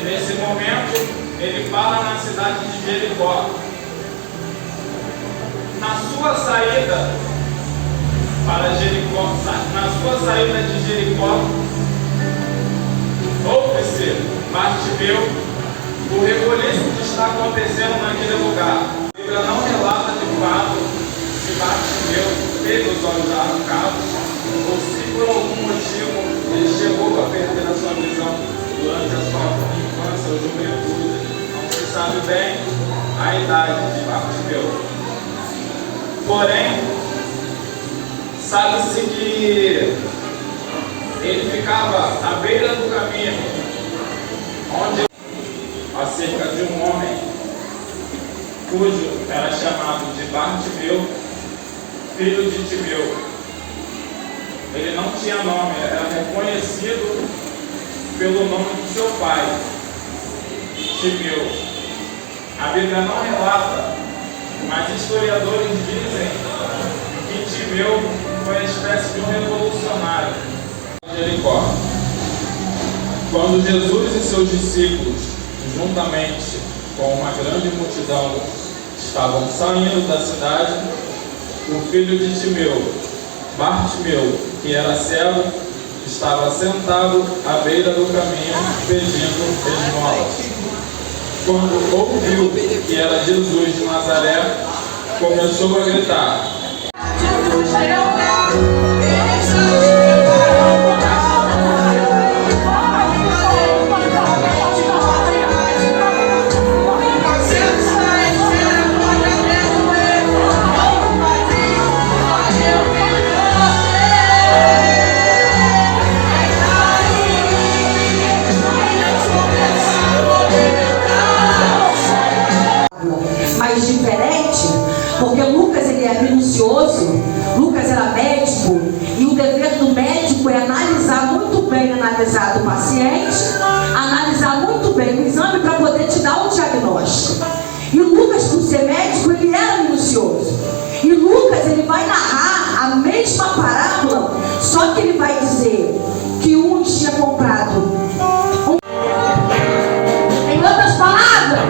E nesse momento, ele para na cidade de Jericó. Na sua saída para Jericó, na sua saída de Jericó, ouve-se Bartimeu, o rebuliço que está acontecendo naquele lugar. A Bíblia não relata de fato se Bartimeu teve os olhos arrancados ou se por algum motivo ele chegou a perder a sua visão durante a sua infância ou juventude. Não se sabe bem a idade de Bartimeu. Porém, sabe-se que ele ficava à beira do caminho, onde acerca de um homem cujo era chamado de Bartimeu, filho de Timeu. Ele não tinha nome, era reconhecido pelo nome de seu pai, Timeu. A Bíblia não relata, mas historiadores dizem que Timeu foi uma espécie de um revolucionário de Jericó. Quando Jesus e seus discípulos, juntamente com uma grande multidão, estavam saindo da cidade, o filho de Timeu, Bartimeu, que era cego, estava sentado à beira do caminho pedindo esmolas. Quando ouviu que era Jesus de Nazaré, começou a gritar: Jesus, mas diferente, porque Lucas ele é minucioso, Lucas era médico, e o dever do médico é analisar muito bem, analisar do paciente, analisar muito bem o exame para poder te dar o diagnóstico. E o Lucas, por ser médico, ele era minucioso. E Lucas ele vai narrar a mesma parábola, só que ele vai dizer que um tinha comprado. Em outras palavras,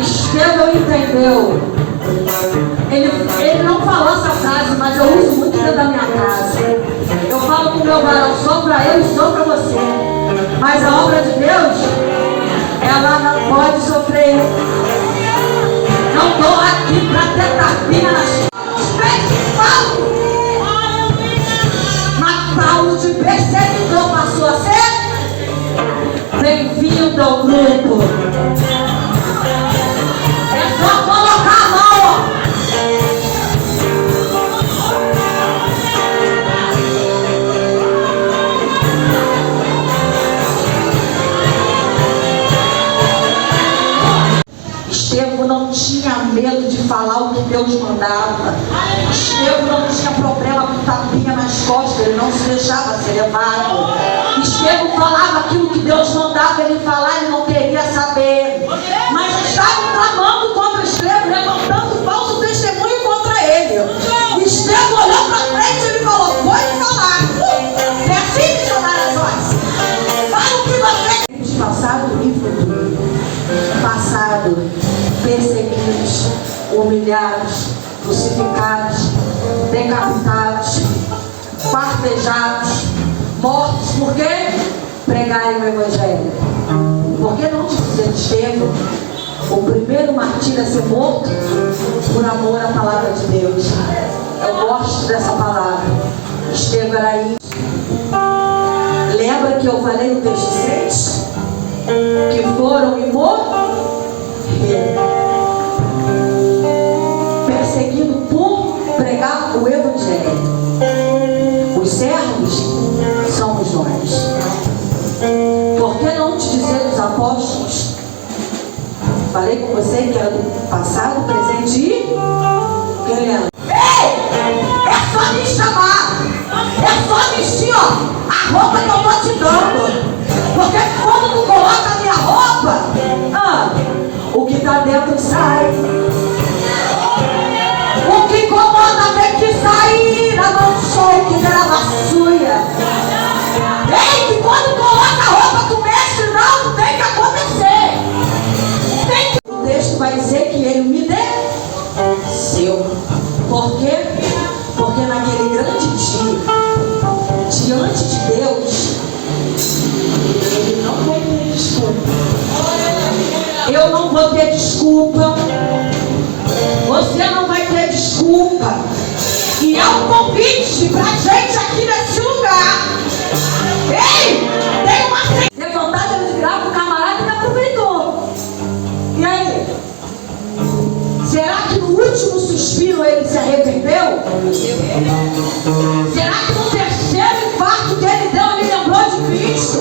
Estevão entendeu. Ele não falou essa frase, mas eu uso muito dentro da minha casa. Eu falo com o meu varão, só para eu e só para você. Mas a obra de Deus, ela não pode sofrer. Não estou aqui para ter tapinha nas pés de Paulo. Mas Paulo de perseguidor passou a ser bem-vindo ao grupo. Só colocar a mão. Estevão não tinha medo de falar o que Deus mandava. Estevão não tinha problema com tapinha nas costas, ele não se deixava ser levado. Estevão falava aquilo que Deus mandava ele falar, ele não queria saber. Mas estavam tramando contra Estevão, levantando falso testemunho contra ele. Estevão olhou para frente e ele falou: pode falar. É assim que chamar as horas. Fala o que você. Passado e futuro. Passado, perseguidos, humilhados, crucificados, decapitados, quartejados, mortos. Por quê? Pregarem o Evangelho. Por que não dizer Estevão, o primeiro martírio a ser morto por amor à palavra de Deus? Eu gosto dessa palavra. Estevão era isso. Lembra que eu falei no texto 6? Que foram e morreram, perseguidos por pregar o Evangelho. Os servos somos nós. Por que não te dizer os apóstolos? Falei com você que era do passado, presente e quem lembra? Ei! É só me chamar! É só vestir, ó, a roupa que eu tô te dando. Porque quando tu coloca a minha roupa, o que tá dentro sai. O que incomoda tem que sair. A mão show que grava suia. diante de Deus, ele não vai ter desculpa. Eu não vou ter desculpa. Você não vai ter desculpa. E é um convite pra gente aqui nesse lugar. Ei! Tem uma levantada de grava o camarada que aproveitou. E aí? Será que no último suspiro ele se arrependeu? Será que no terceiro infarto que ele deu, ele lembrou de Cristo?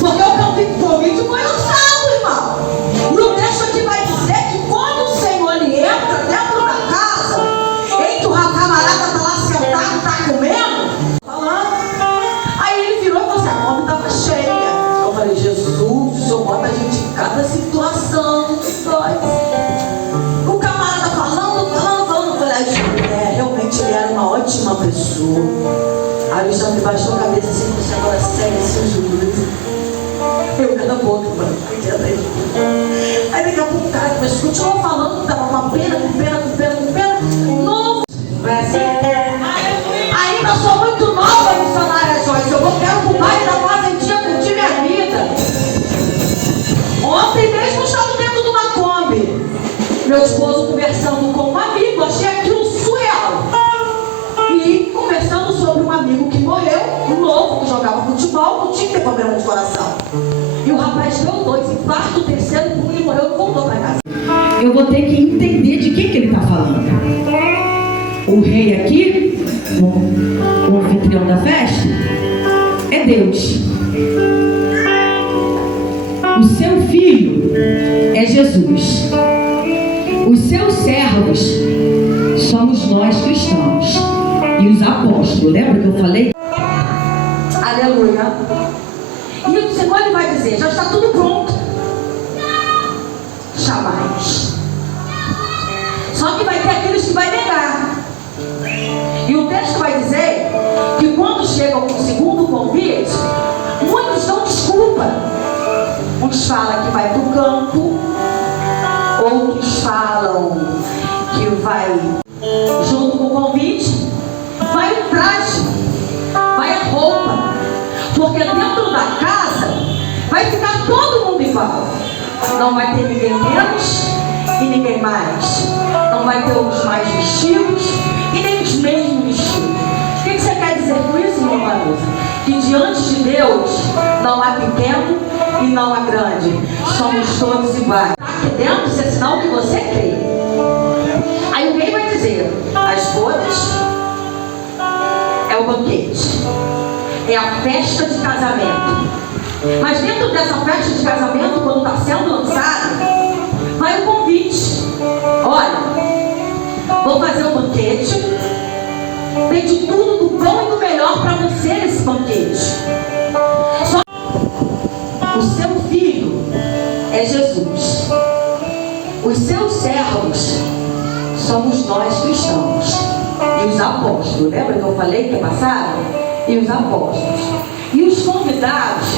Porque o convite foi usado, irmão. E o texto aqui vai dizer que quando o Senhor ele entra dentro da casa, eita, o camarada está lá sentado, está comendo, falando. Aí ele virou e falou assim: a fome estava cheia. Eu falei: Jesus, o Senhor bota a gente em cada situação. O camarada falando. Eu falei: realmente ele era uma ótima pessoa. Aí o Alexandre baixou a cabeça assim e disse: agora segue seu juízo. Eu cada boca, mano. Aí daqui a pouco o cara continuou falando que estava com pena. Novo. Não é assim? Ainda sou muito nova, missionária Joyce. Eu quero pro baile da fazendinha curtir minha vida. Ontem mesmo eu estava dentro de uma Kombi. Meu esposo conversando com um amigo, achei aquilo surreal. E conversando sobre um amigo que morreu, um novo, que jogava futebol, não tinha que ter problema de coração. E o rapaz deu 2 infartos, o terceiro, e morreu e voltou para casa. Eu vou ter que entender de quem que ele está falando. O rei aqui, o anfitrião da festa, é Deus. O seu filho é Jesus. Os seus servos somos nós cristãos. E os apóstolos, lembra que eu falei? Aleluia. E o Senhor ele vai dizer: já está tudo pronto. Jamais. Só que vai ter aqueles que vai negar. E o texto vai dizer que quando chegam com o segundo convite, muitos dão desculpa. Uns falam que vai para o campo, outros falam que vai junto com o convite, vai o traje, vai a roupa, porque dentro da casa vai ficar todo mundo igual. Não vai ter ninguém menos e ninguém mais. Não vai ter os mais vestidos e nem os mesmos vestidos. O que você quer dizer com isso, irmã Marusa? Que diante de Deus não há pequeno e não há grande. Somos todos iguais. Aqui dentro, isso é sinal que você crê. Aí o rei vai dizer: as bodas é o banquete, é a festa de casamento. Mas dentro dessa festa de casamento, quando está sendo lançada, vai o convite. Olha, vou fazer um banquete, tem de tudo, do bom e do melhor para você nesse banquete. Só o seu filho é Jesus. Os seus servos somos nós cristãos. E os apóstolos, lembra que eu falei que passaram? E os apóstolos. E os convidados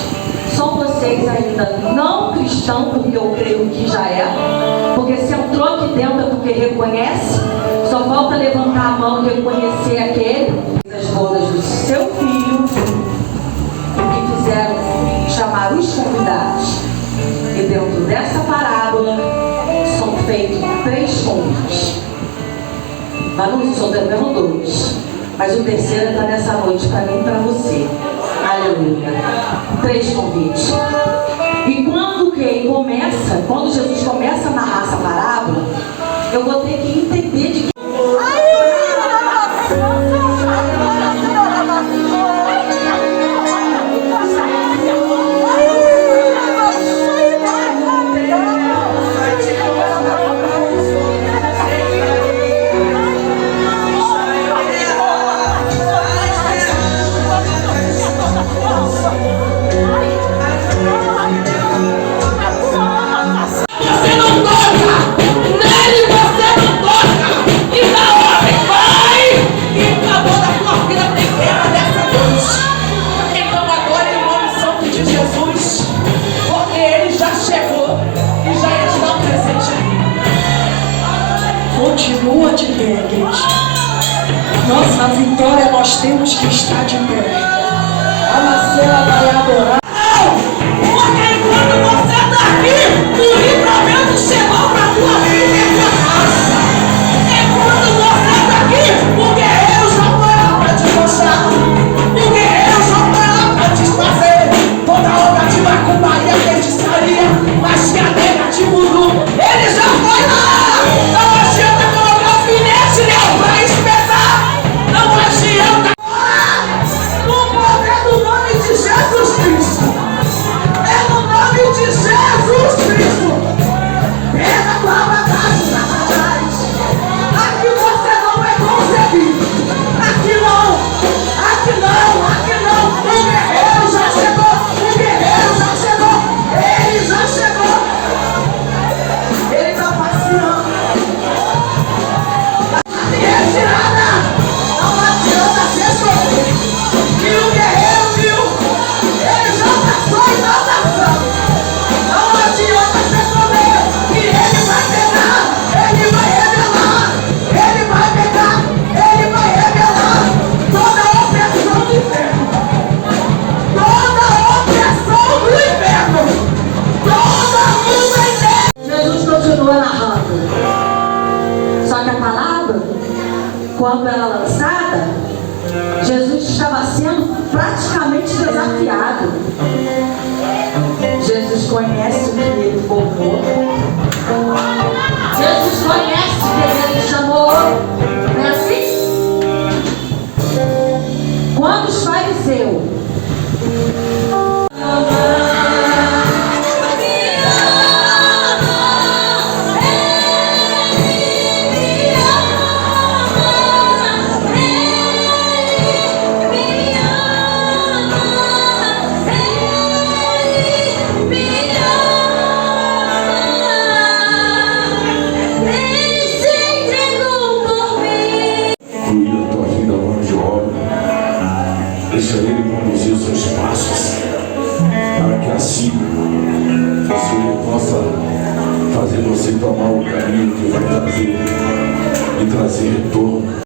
são vocês ainda não cristãos, porque eu creio que já é. Porque se entrou aqui dentro é porque reconhece. Só falta levantar a mão e reconhecer aquele. As bodas do seu filho, o que fizeram chamar os convidados. E dentro dessa parábola são feitos 3 convites. Mas não só devemos 2. Mas o terceiro está nessa noite para mim e para você. Aleluia. 3 convites. E quando o rei começa, quando Jesus começa a narrar essa parábola, eu vou ter que entender de que você não toca! Nele você não toca! nossa vitória nós temos que estar de pé. A Marcela vai adorar. Porque enquanto você está aqui, o livramento chegou para a tua vida e a tua casa. Enquanto você está aqui, o guerreiro já foi lá para te mostrar. O guerreiro já foi lá para te fazer. Toda obra de macumbaria, feitiçaria, magia negra, de voodoo, ele já foi lá. Não adianta colocar alfinete nele para espetar. Não adianta. No poder do nome de Jesus Cristo. É no nome de Jesus Cristo. Pega a palavra da Satanás. Aqui você não vai conseguir. Aqui não. Aqui não. Aqui não. O guerreiro já chegou. O guerreiro já chegou. Ele já chegou. Ele está passeando. Retirada. Não adianta se esconder. Que o guerreiro viu. Ele já passou e não passou. Não adianta se esconder. Que ele vai pegar. Ele vai revelar. Ele vai pegar. Ele vai revelar. Toda a opressão do inferno. Toda a opressão do inferno. Toda a nuvem. Jesus continua narrando. Só que a palavra, quando era lançada, Jesus estava sendo praticamente desafiado. Jesus conhece o que ele formou. Jesus conhece o que ele chamou. Não é assim? Quando os fariseus fluir a tua vida, mão de obra. Deixa ele conduzir os seus passos, para que assim ele possa fazer você tomar o caminho que vai trazer retorno.